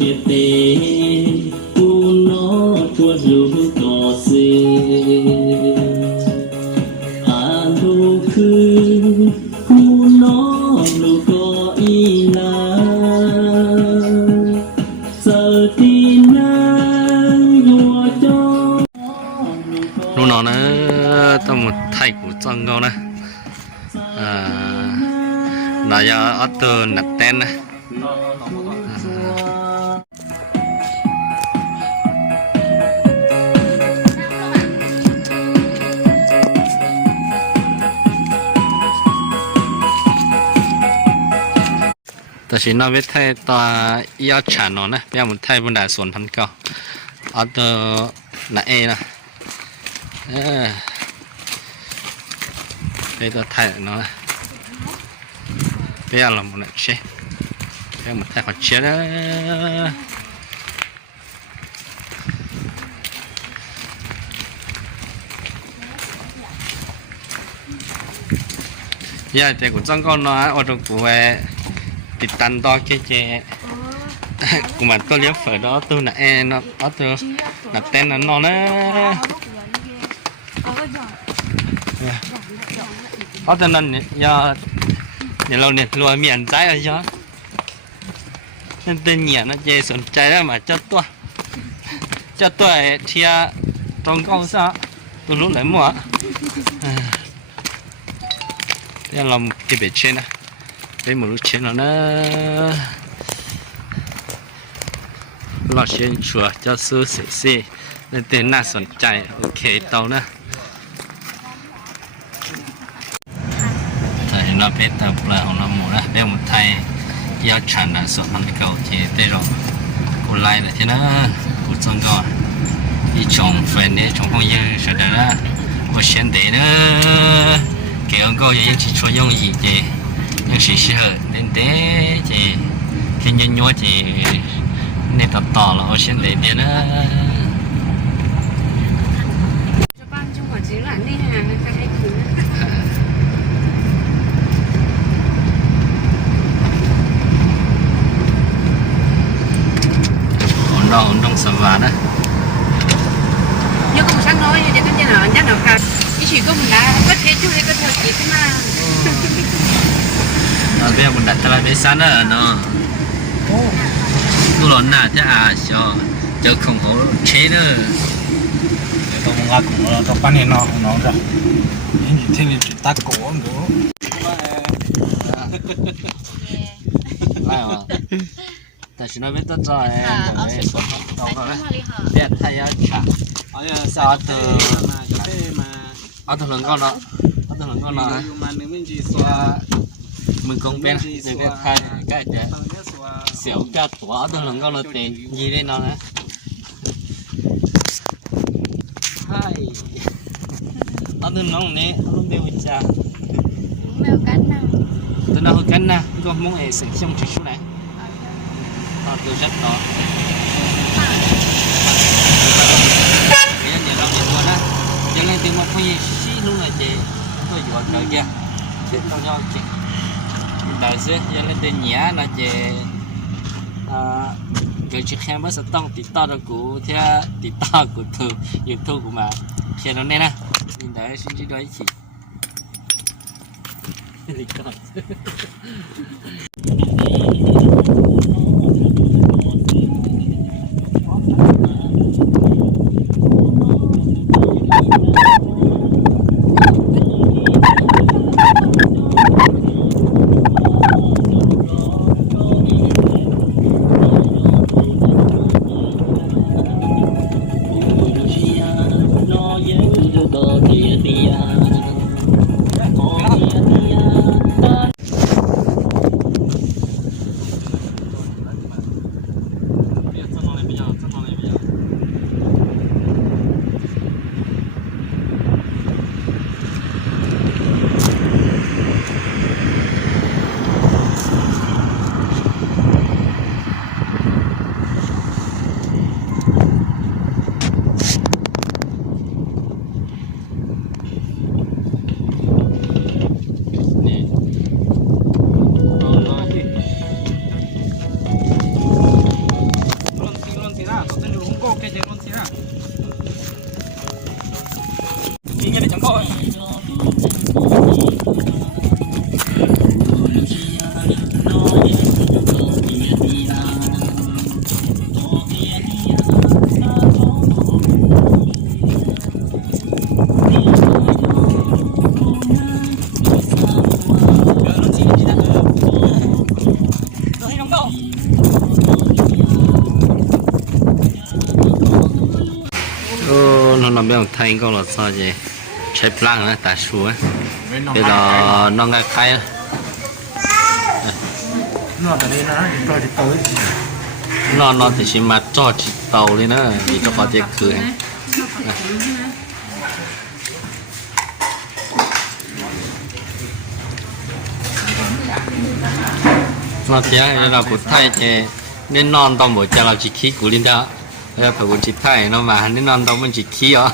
biết đến u nó chua dù có gì à lu khứ u nó lu có ý là giờ thì nắng lúa cho lúc nào nữa tao một thay của chân câu nè là do ở từ nạp tên nèแต่ฉันเอาไปไทยต่อยอดฉันนอนนะยอดมันไทยบนดาส่วนพันเก้าเอาตัวน่ะเอนะไปตัวไทยเนาะไปเอาลำมันเช่ไปมันไทยขอเชื่อนะยาแต่กูจ้องก้อนน้อยอดกูไปติดตันต่อแค่กูมันตัวเลี้ยงเฝอđóตัวน่ะเอเนาะตัวน่ะเต้นน่ะนอนนะตัวนั้นเนี่ยยาเดี๋ยวเราเนี่ยรวยเมียนใจอะไรยานั่นเป็นเนี่ยนะเจสนใจแล้วมาเจ้าตัวเทียตรงก้องซะตัวรู้ไหนมั่วเดี๋ยวเราเก็บเช่นนะไปหมดรู้เช่นแล้วนะเราเช่นชัวร์จะซื้อเสียนั่นเป็นน่าสนใจโอเคเตานะแต่เราไปตับปลาของเราหมดนะเป็นหมดไทยยาฉันนะส่วนมันเก่าที่ได้เรากูไล่นะที่นั่นกูจ้องก่อนอีชงแฟนเนี่ยชงห้องยืนเสร็จแล้วนะกูเช่นเดียวนะเกี่ยวกับยังchỉ cho用意的ยัง是适合เด่นเด่นจีที่ยันยัวจีในต่อเราเช่นเดียวนะ这帮中国籍软的哈，还还可以。ổn đông sầm vàng đó nhưng cũng sáng nói như thế cái nhà nào cả ý chỉ có mình đã có thể chú ý có thể chỉ thế mà bây giờ mình đặt ra cái sẵn đó nó lúc đó nè chứ cho không có chế nữa tôi không ngắt cũng tôi bán nó rồi những gì thêm chỉ tắt cổ nữa lại màแต่ฉันไม่ต้องจ่ายเลยส่วนของเราเนี่ยเดี๋ยวถ้ายาฉะเอาตัวเอาตัวหลังก่อนเนาะเอาตัวหลังก่อนเนาะมึงคงเป็นเดี๋ยวไทยใกล้จะเสียวกัดตัวเอาตัวหลังก่อนเราเตะยีได้นอนนะใช่เอาตัวน้องนี้เอาลูกเบลจ้า mèo cắn nào ตัวน้องกันนะก็มองเอ๋สิ่งที่มันชุดไหนtôi rất đó bây giờเราđi qua đó giờ lên tiếng một cái xí luôn là chị tôi dọn trời kia chết tao nhau chị đợi xíu giờ lên tiếng nhẹ là chị cái chiếc xe mới sẽ tông tít to được của theo tít to của thường YouTube của mà xe nó nên à nhìn thấy xin chỉ đôi chị nó biết thay câu là sao vậy chạy plan á ta số á เว้นน้อง bây giờ nó ngay cái á นอกจากนี้นะตัวที่ตัว nó thì chỉ mà cho chỉ tàu lên nữa thì cho có thể cười nó chỉ là của thay thì nên non tao mỗi cha là chỉ khí của linh đó bây giờ phải của chỉ thay nó mà nên non tao mình chỉ khí đó